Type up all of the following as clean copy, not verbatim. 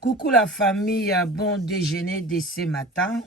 Coucou la famille, bon déjeuner de ce matin,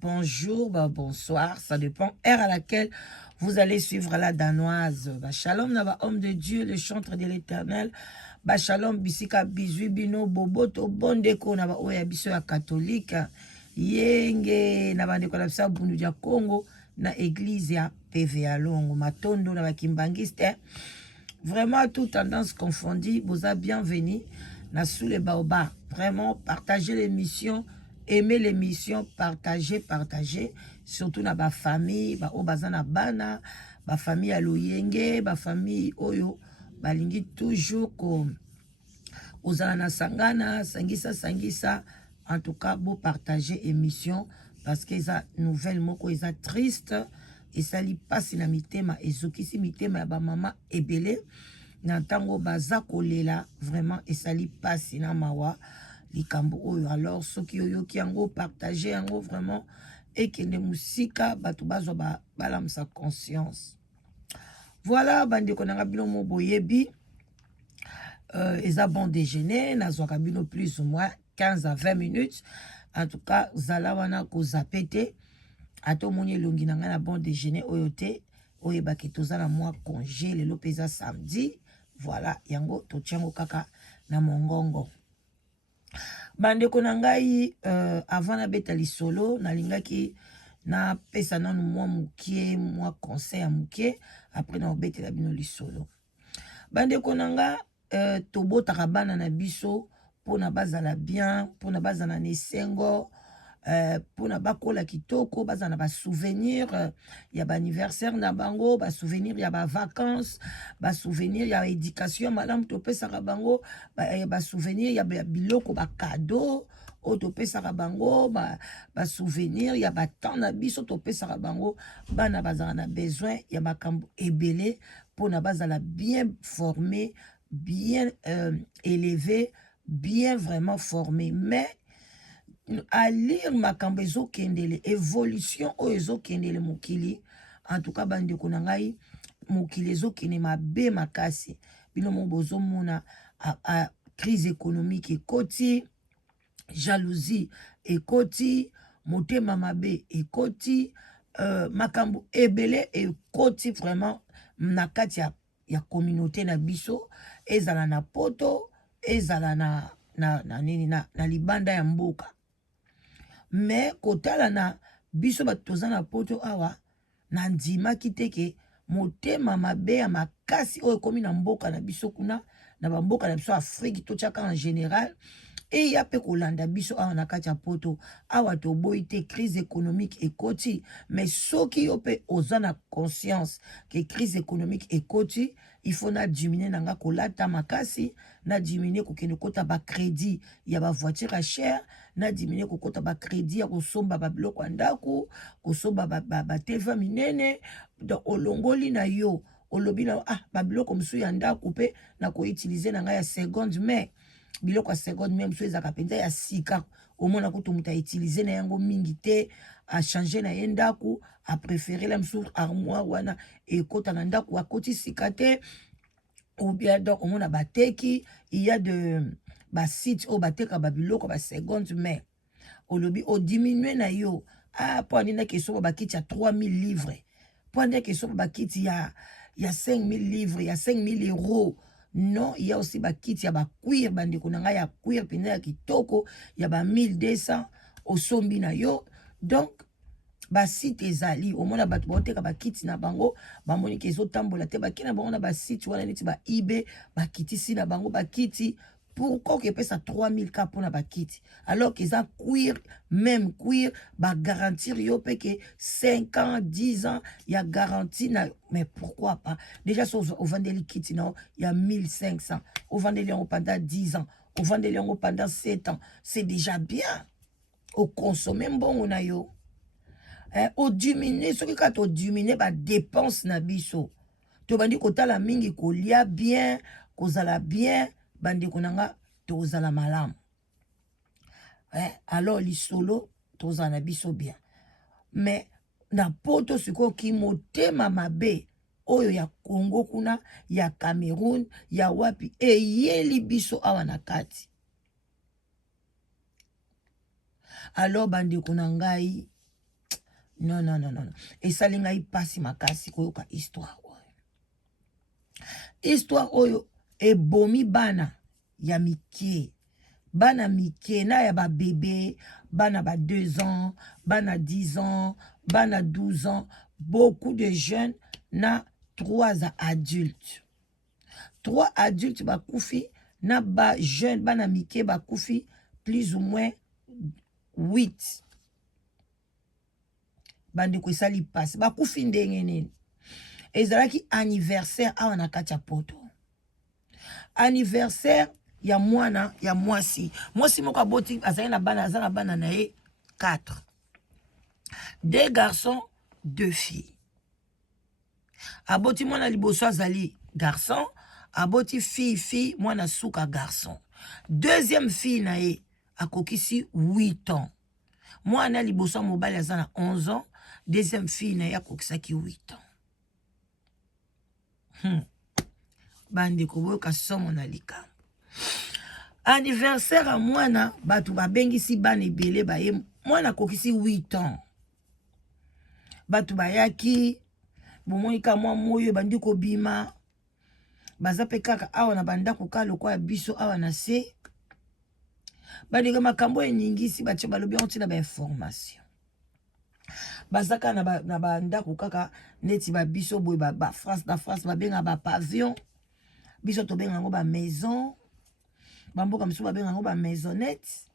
bonjour, bonsoir, ça dépend heure à laquelle vous allez suivre la danoise. Shalom naba homme de Dieu, le chantre de l'éternel. Shalom bisika bizui bino boboto bondeko naba oya biso ya catholique. Yenge naba ndeko na bisa bundu ya Congo na église ya PVA Longo matondo na bakimbangiste. Vraiment, toute tendance confondue, vous êtes bienvenue sous les baobabs. Vraiment, partagez l'émission, aimez l'émission, partagez. Surtout dans ma famille, na bana, ma famille à Loyenge, ma famille Oyo, balingi toujours comme Ozana Sangana, Sangisa. En tout cas, vous partagez l'émission parce que ça nouvelle moko, ça triste. Et ça li passe na mitema ezokisi mitema ya ba mama ebele na tango baza kolela vraiment et ça li passe na mawa likambo oyo. Alors soki oyoki yango partager yango vraiment et que ne musika batu bazwa balamsa conscience. Voilà bande konanga bino mo boyebi eza bon déjeuner nazwaka bino plus ou moins 15 à 20 minutes. En tout cas zala wana ko zapete ato moni longi na nga na bon déjeuner oyote oyebaki toza na mwa congé lelo peza samedi. Voilà yango tochango kaka na mongongo bandeko na ngai. Avant na beta lisolo nalingaki na pesa nanu mwa mukie mwa conseil ya mukie après na obetela bino lisolo bandeko na nga. Tobotaka bana na biso pona bazala bien, pona bazala na esengo, pona bakola kitoko, bazala ba souvenir ya ba anniversaire na bango, ba souvenir ya ba vacances, ba souvenir ya éducation madame topesaka bango, ba souvenir ya biloko ba cadeau o topesaka bango, ba souvenir ya ba temps na biso topesaka bango. Bana bazala na besoin ya makambo ebele pona bazala bien formé, bien élevé, bien vraiment formé. Mais à lire makambo ezokendele évolution oyo ezokendele mokili. En tout cas bandeko na ngai mokili ezokende mabe makasi bino mo bozomona crise économique ekoti, jalousie ekoti, motema mabe ekoti, makambo ebele ekoti vraiment na kati ya communauté na biso, ezala na poto, ezala na libanda ya mboka. Mais kotala na biso bato toza na poto awa na ndimaki teke motema mabe ya makasi oyo ekomi na mboka na biso kuna na bamboka na biso Afrique totiaka en général. Et ya pe kolanda biso awa na kati ya poto awa toboyi te crise économique ekoti. Mais soki yo pe oza na conscience que crise économique ekoti, il faut na diminuer nanga kolata makasi, na diminuer kokende kota ba crédit ya ba voiture cher, na diminuer kokota ba crédit ya kosomba ba biloko ya ndaku, kosomba ba TV minene. Donc olongoli na yo olobi na ba biloko musu ya ndaku pe na ko utiliser nanga ya seconde main. Biloko ya seconde même so ezaka penza ya sika omona kutu muta utiliser na yango mingi te, a changer na ye ndaku, a préférer la msur armoire wana ekota na ndaku akoti sika te. Ou bien donc omona bateki il y a de ba site o bateka ba biloko ba seconde main olobi o diminuer na yo po anina keso ba kiti ya 3000 livres, po anina keso ba kiti ya 5000 livres, ya 5000 euros. Non, il y a aussi ba kiti ya ba cuir bandeko na ngai ya cuir pina ya kitoko ya ba 1200 osombi na yo. Donc ba site ezali omona bato baoteka ba kiti na bango bamoni ke ezotambola te bakina bango na ba site wana neti ba eBay bakitisi na bango bakiti pourquoi que pesa 3000 ka pona bakiti alors qu'ils ont cuir, même cuir ba garantir yo pe que 5 ans 10 ans il y a garantie na. Mais pourquoi pas déjà so au vendeli kiti non il y a 1500 au vendeli yango pendant 10 ans, au vendeli yango pendant 7 ans, c'est déjà bien au consommer mbongo na yo. Au diminuer soki ka to diminuer ba dépense na biso to bandi kotala mingi kolia bien kozala bien bandeko nanga tozala malamu. Alors lisolo tozala na biso bien. Mais na poto siko ki motema mabe oyo ya Congo kuna ya Cameroun ya wapi eyeli biso awa na kati. Alors bandeko na ngai, non. Esali ngai pasi makasi koyoka histoire oyo. Histoire oyo ebomi bana ya mike. Bana mike na ya ba bébé, bana ba 2 ans, bana 10 ans, bana 12 ans, beaucoup de jeunes na 3 adultes. 3 adultes bakufi na ba jeune bana mike bakufi plus ou moins 8. Bandeko esali passe bakufi ndenge nini. Ezalaki anniversaire awa na kati ya poto. Anniversaire ya mwana ya mwasi. Mwasi moko aboti azali na bana na ye 4. 2 garçons, 2 filles. Aboti mwana liboso azali garçon, aboti fille mwana suka garçon. Deuxième fille na ye akokisi 8 ans. Mwana liboso mobali azana 11 ans, deuxième fille na ye akokisaki 8 ans. Bandeko boyoka somo na likambo. Anniversaire a mwana batu babengisi bana ebele baye mwana akokisi 8 ans. Batu bayaki bomoi ka mwa moyo bandi kobima baza pe kaka awa na bandako ka lokwa ya biso awa na se. Bandeko makambo eningisi bache balobi on tina ba information. Bazaka na bandako kaka neti ba biso boy ba France na France ba benga ba pavillon. Biso to benga ngo ba maison. Bamboka misu ba benga ngo ba maisonnette.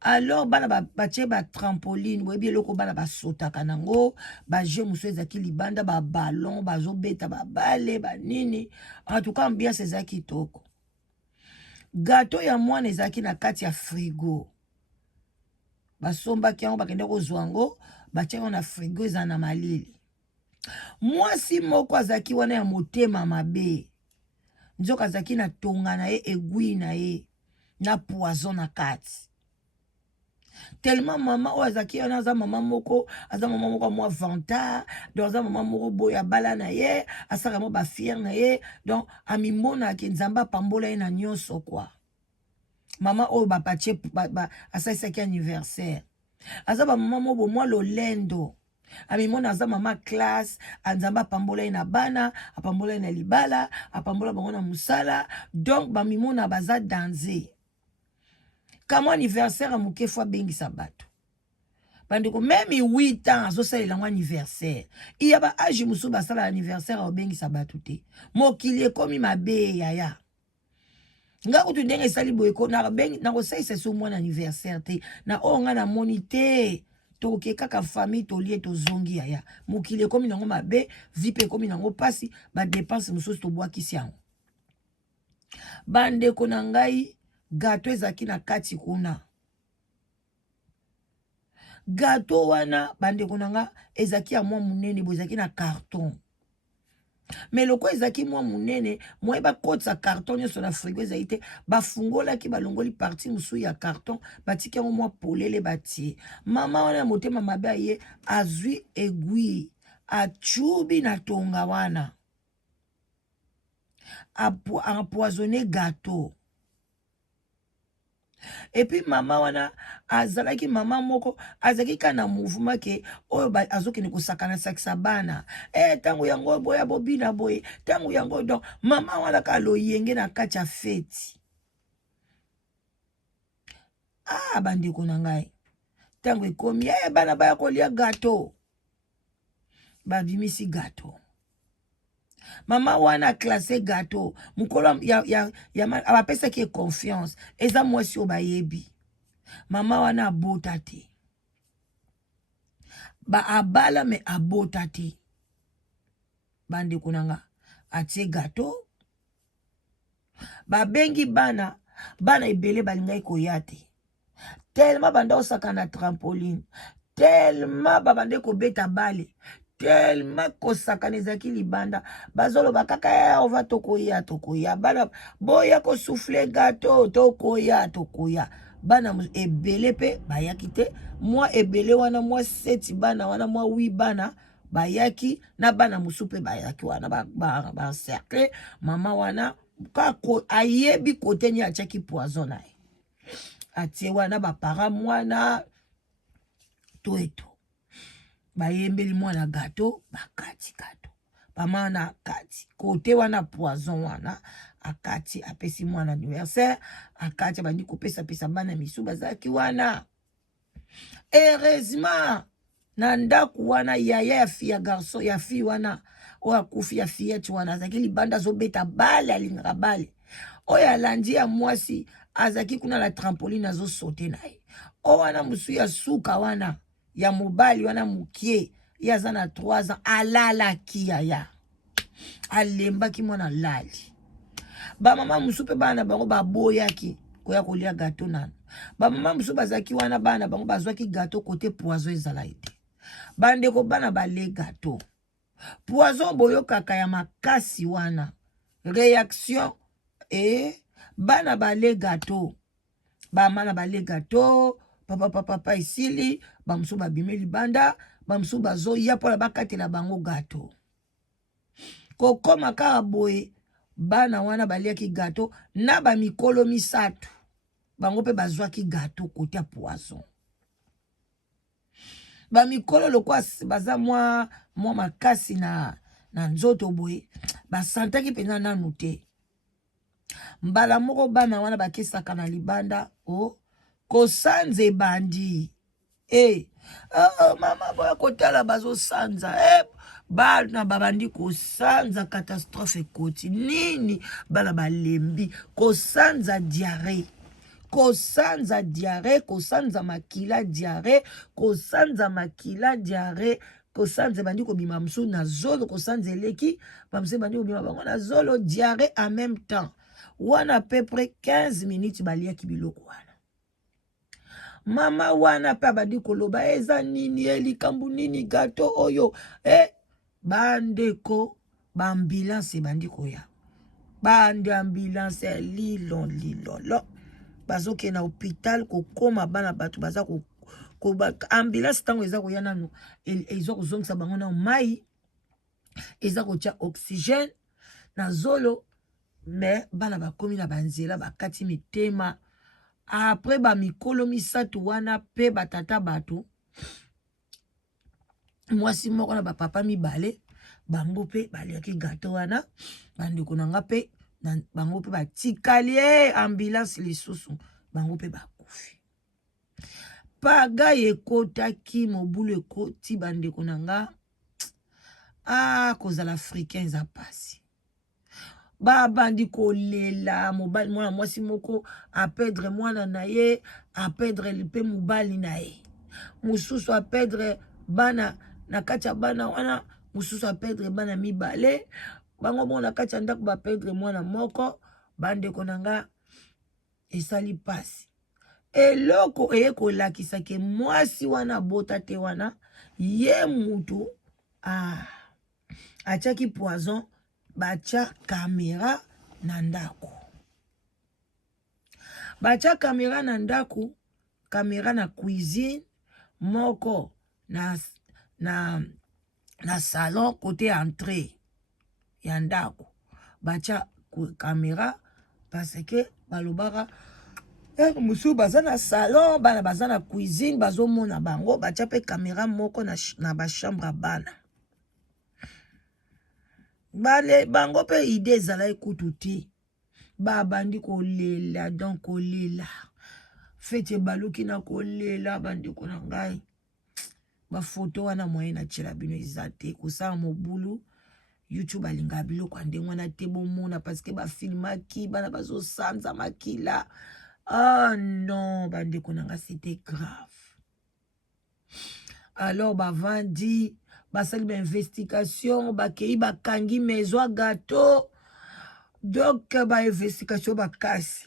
Alors bana bache ba trampoline webi eloko bana basota kanango ba jeu muso ezaki libanda ba ballon bazo beta ba bale ba nini. En tout cas ambiance ezaki toko. Gâteau ya mwana ezaki na kati ya frigo. Basomba kiango bakende kozwa ngo bache na frigo eza na malili. Mwasi moko azaki wana ya motema mabe. Nzoka azaki na tonga na ye egui na ye na poison na kati. Tellement maman o azaki wana aza maman moko mwa vantard, donc aza maman moko boya bala na ye, asaka mo ba fier na ye, donc amimona ke nzamba pambola ye na nyonso kwa. Maman o ba pache asaisaki anniversaire. Aza ba maman mo bo mwa lolendo. Amimona aza mama classe, anzamba pambola ye na bana, apambola ye na libala, apambola bango na musala, donc ba mimona baza danser. Kamo anniversaire a mouke fwa bengi sabato. Bandeko, même 8 ans, zo sali lango anniversaire. Il y a ba âge musu basala anniversaire a bengi sabato te. Mokili komi mabe yaya. Nga kutu ndenge sali boyeko na bengi na ko sai se so mon anniversaire te. Na onga na monite. To ke kaka famille to lié to zongi yaya. Mokili komi nango mabe, vipe komi nango pasi, ba dépense musu to boa kisi yango. Bandeko na ngai gâteau ezaki na kati kuna. Gâteau wana bandeko nanga ezaki ya mwa munene bo ezaki na carton. Mais loko ezaki mwa munene, moi ba kotsa carton nyoso na frigo ezaite ba fungola ki balongoli parti musu ya carton batiki yango mwa polele batie. Mama wana motema mabe ye azwi aiguille achubi na tonga wana. Empoisonné gâteau. Et puis maman wana azalaki maman moko azaki kana mouvement ke oyo azoki ne kosakana sakisa bana tango yango boya bobina boye tango yango donc maman wana ka loyenge na kati ya feti. Bandeko na ngai tango ekomi bana baya kolia gâteau babimisi gâteau. Mama wana classé gâteau. Mukolo ya abapesa ki confiance. Eza mwasi obayebi. Mama wana abota te. Ba abala me abota te. Bande kunanga atie gâteau. Ba bengi bana ebele balingai koya te. Tellement banda osaka na trampoline. Tellement babande ko beta bale. Tellement kosakana ezaki libanda bazolo bakaka ya ova tokoya bana boya ko souffler gâteau tokoya bana ebele pe bayaki te moi ebele wana moi 7 bana wana moi 8 bana bayaki na bana musu pe bayaki wana ba cercle mama wana ka ayebi kote ni achaki poison na ye atie wana bapara mwana to eto bayembeli mwana gato bakati gato bamana akati kote wana poison wana akati apesi mwana anniversaire akati bandi kopesa pesa bana misu bazaki wana heureusement na ndaku wana yaya ya fi ya garçon ya fi wana oyo akufi ya fillette wana azaki libanda azobeta bale alingaka bale oyo alandi ya mwasi azaki kuna la trampoline azosote na ye o wana mosu ya suka wana ya mobali wana mukie ye aza na 3 ans alalaki yaya alembaki mwana lali bamama mosu mpe bana bango baboyaki koya kolia gato nano bamama mosu bazalaki wana bana bango bazwaki gato kote poison ezala ete bandeko bana bale gato poison boyokaka ya makasi wana réaction bana bale gato bamana bale gato papa esili bamosu babime libanda bamosu bazoya mpona bakatela bango gato kokoma kaka boye bana wana baliaki gato na bamikolo misato bango mpe bazwaki gato kote ya poison bamikolo lokwa baza mwa makasi na nzoto boye basantaki mpenza nanu te mbala moko bana wana bakesaka na libanda kosanza ebandi mama boya kotala bazosanza bana babandi kosanza catastrophe ekoti nini bana balembi kosanza diare kosanza diare kosanza makila diare kosanza makila diare kosanza bandi kobima mosu na zolo kosanza eleki bamosu bandi kobima bango na zolo diare en même temps wana à peu près 15 minutes baliaki biloko wana mama wana pe abandi koloba eza nini likambu nini gato oyo bandeko baambulance ebandi koya bande ambulance lilolo bazokende na hôpital kokoma bana bato baza ambulance ntango eza koya nano eza kozongisa bango na mai eza kotia oxygène na zolo mais bana bakomi na banzela bakati mitema après bamikolo misato wana pe batata bato mwasi moko na bapapa mibale bango mpe baliaki gato wana bandeko nanga mpe bango mpe batikali ambulance lisusu bango mpe bakufi paga ekotaki mobulu ekoti bandeko nanga kozala africain eza pasi babandi kolela mobali mwana mwasi moko apedre mwana na ye apedre mpe mobali na ye mosusu apedre bana na kati ya bana wana mosusu apedre bana mibale bango bongo na kati ya ndako bapedre mwana moko bandeko na nga esali pasi eloko eye kolakisa ke mwasi wana bota te wana ye mutu atiaki poison batia kamera na ndako batia kamera na ndako kamera na cuisine moko na salon kote entrée ya ndako batia kamera parce que balobaka mosusu baza na salon bana baza na cuisine bazomona bango batia mpe kamera moko na bachambre ya bana bango mpe ide ezala ekutu te babandi kolela donc kolela fete baluki na kolela bandeko na ngai bafoto wana moye na tiela bino eza te kosala mobulu youtube alingaka biloko ya ndenge wana te bomona parceke bafilmaki bana bazosanza makila non bandeko na ngai c'était grave alors bavandi basali bainvestigation bakei bakangi maison ya gato donc bainvestigation bakasi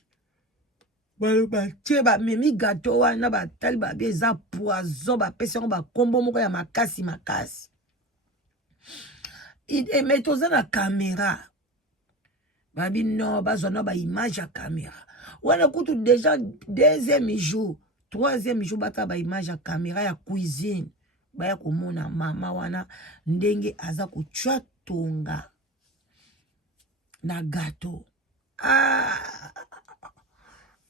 batie bamemi gato wana batali babi eza poison bapesi yango bakombo moko ya makasi makasi me toza na kamera babi non bazwa na baimage ya kamera wana kutu déjà deuxième jour troisième jour bata baimage ya kamera ya cuisine baya komona mama wana ndenge aza kotia tonga na gato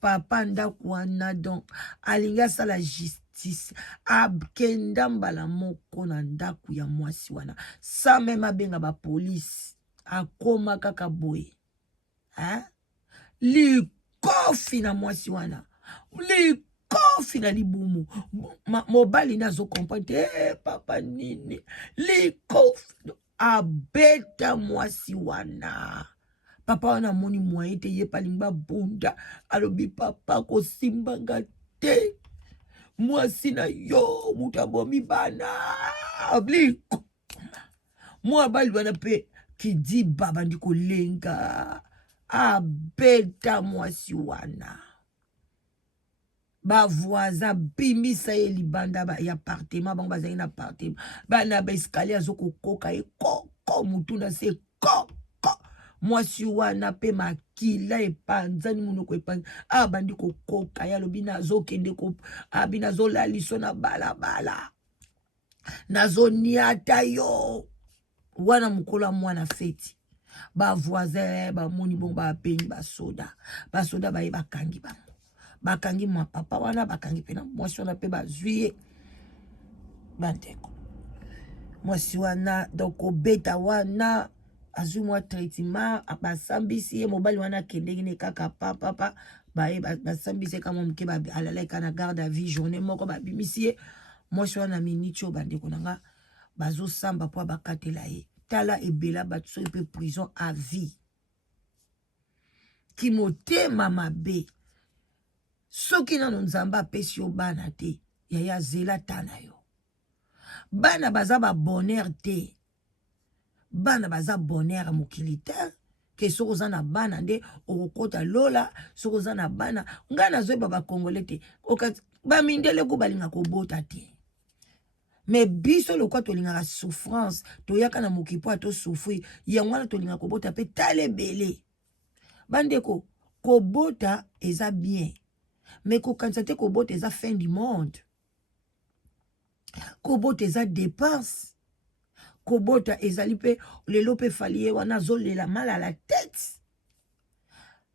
papa ndako wana donc alingi asala justice akenda mbala moko na ndako ya mwasi wana sa meme abenga bapolisi akoma kaka boye likofi na mwasi wana likofi na libumu mobali nazo comprendre papa nini likofi abeta mwasi wana papa wana moni moye te ye palimba bunda alobi papa kosimbanga te mwasi na yo mutabomi bana liko mwa bali wana pe kidi baba ndiko lenga abeta mwasi wana bavoisa bimisa ye libanda ya appartement bango bazali na appartement bana ba escalier azokokoka ye koko mutu na se koko mwasi wana pe makila epanzani monoko epanzani abandi kokoka ye alobi nazokende abi nazolaliso na balabala nazoniata yo wana mokolo mwana feti bavoisin bamoni bongo bapengi basoda baye bakangi bango bakangi mwa papa wana bakangi pena mwasi wana pe bazwi ye bandeko mwasi wana donc obeta wana azwi mwa traitement basambisi ye mobali wana akendeki ne kaka papa baye basambisi ye kama moke alalaka na garde à vie journée moko babimisi ye mwasi wana miniti oyo bandeko nanga bazosamba mpo bakatela ye tala ebela bato soki mpe prison à vie kimotema mabe soki nano nzambe apesi yo bana te yaya zela ta na yo bana baza babonheur te bana baza bonheur mokili te ke soki oza na bana nde okokota lola soki oza na bana ngai nazoyeba bakongole te bamindele ku balinga kobota te me biso lokwa tolingaka souffrance toyaka na moki po atosouffrir yango wana tolinga kobota mpe tala ebele bandeko kobota eza bien mais kokanisa te kobota eza fin du monde kobota eza dépense kobota ezali mpe lelo mpe fali ye wana azolela mal à la tête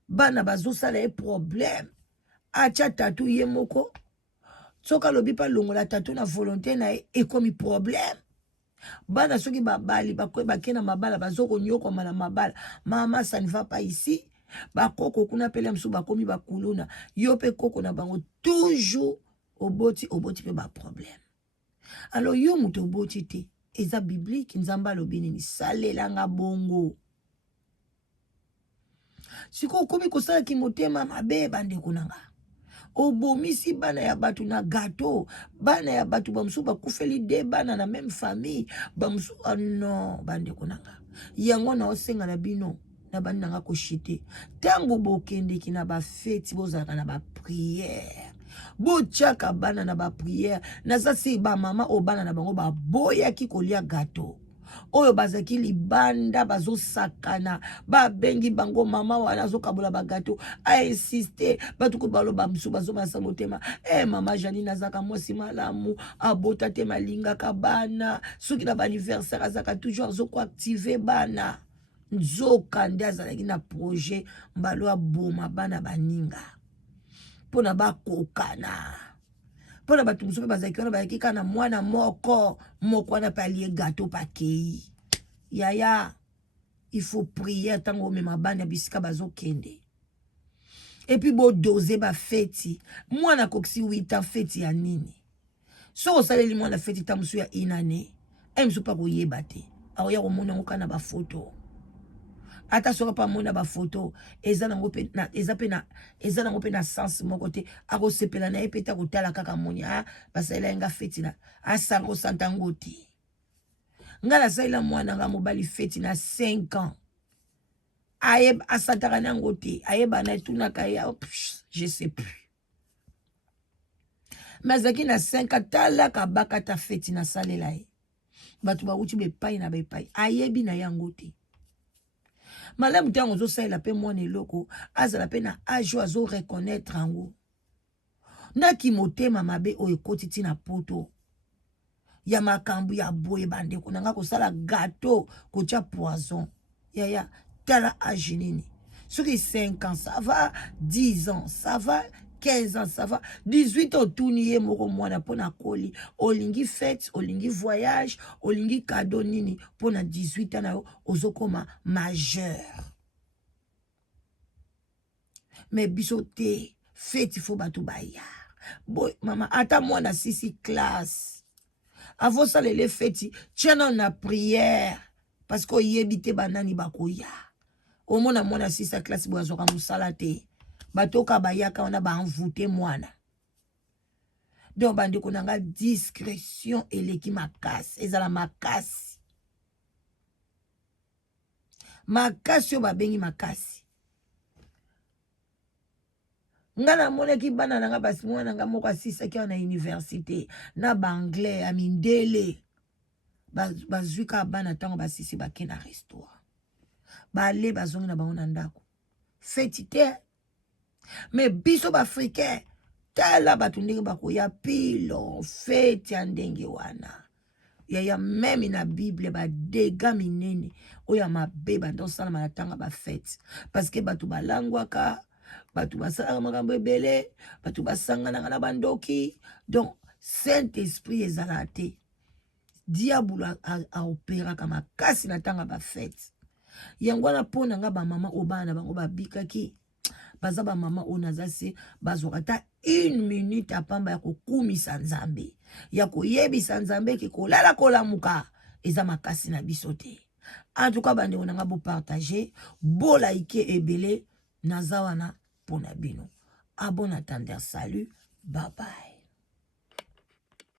bana bazosala ye problème atya tatu ye moko soki alobi mpe alongola tatu na volonté na ye ekomi problème bana soki babali bake na mabala bazokonyokoma na mabala mama ça ne va pas ici bakoko kuna pele mosusu bakomi bakuluna yo mpe koko na bango toujours oboti mpe baproblème alors yo moto oboti te eza biblique nzambe alobi nini salelanga bongo sikoyo okomi kosalaki motema mabe bandeko nanga obomisi bana ya bato na gato bana ya bato bamosusu bakufeli de bana na même famille bamosusu non bandeko nanga yango na osenga na bino na bani nanga koshite ntango bokendeki na bafeti bozalaka na bapriere botiaka bana na bapriere naza si bamama oyo bana na bango baboyaki kolia gato oyo bazaki libanda bazosakana babengi bango mama wana azokabola bagato ainsiste batuku baloba mosusu bazomasa motema mama Janine azaka mwasi malamu abota te malingaka bana soki na baaniversaire azaka toujours azokoactive bana nzoka nde azalaki na projet mbalo aboma bana baninga mpona bakokana mpona bato mosusu mpe bazalaki wana bayaki kaka na mwana moko wana mpe alie gato pakei yaya il faut prier ntango omema bana bisika bazokende epuis bodoze bafeti mwana kokisi 8 ans feti ya nini soki osaleli mwana feti ntango mosusu ya inane mosusu mpa koyeba te akoya komona yango kaka na bafoto ata soki pa mona bafoto eza nango pe na sens moko te akosepela na ye pe te akotala kaka moni basalela ye nga feti na asango santango te nga nasalela mwana nga mobali feti na 5 ans asantaka nango te ayeba na etunaka ye je sais plus mais azalaki na 5 ans talaka bakata feti nasalela ye bato bauti bepai na bepai ayebi na yango te malamu ntango ozosalela mpe mwana eloko azala mpe na age oyo azoreconnaitre yango ndaki motema mabe oyo ekoti ntina poto ya makambo ya boye bandeko nanga kosala gato kotya poison yaya tala age nini Soki 5 ans, ça va. 10 ans, ça va. 15 ans, ça va. 18 ans, tout n'y est moko mwana pona koli. Olingi fête, olingi voyage, olingi cadeau nini. Pona 18 ans, na yo, ozokoma majeur. Mais bisote, fête, il faut batou bayar. Boy, maman, ata mwana sisi classe. Avant ça, les fêtes, tiens na prière. Parce qu'on y habite banani bakoya. Au mona mwana sisi classe, boazoka musalate. Batoka bayaka on a ba envoûté mwana. Donc bandi konanga discrétion eleki makasi ezala makasi. Makasi yo babengi makasi. Ngana mona ki bana nanga basi mwana nga moko asisa ki na université na banglais amindele. Bazwika bana tango basisi bakena restaurant. Bale bazongi na bango na ndako. Fetite. Mais biso ba africain tala batundiki bakoya pilo feti ya ndenge wana ya meme na Bible ba dega minene oya mabe bando sala manatanga ba fete parce que batu balangwaka batu basala makambo ebele batu basangana na bandoki donc Saint-Esprit ezalate diabolo a opéra kama kasi na tanga ba fete yangwana pona nga ba mama obana bango babikaki baza ba mama onazase bazokata 1 minute apamba ya kokumisa nzambe ya koyebisa nzambe ke kolala kolamuka eza makasi na biso te. En tout cas bande onanga bo partager bo like ebele nazawana pona bino. Abon attendre salut, bye bye.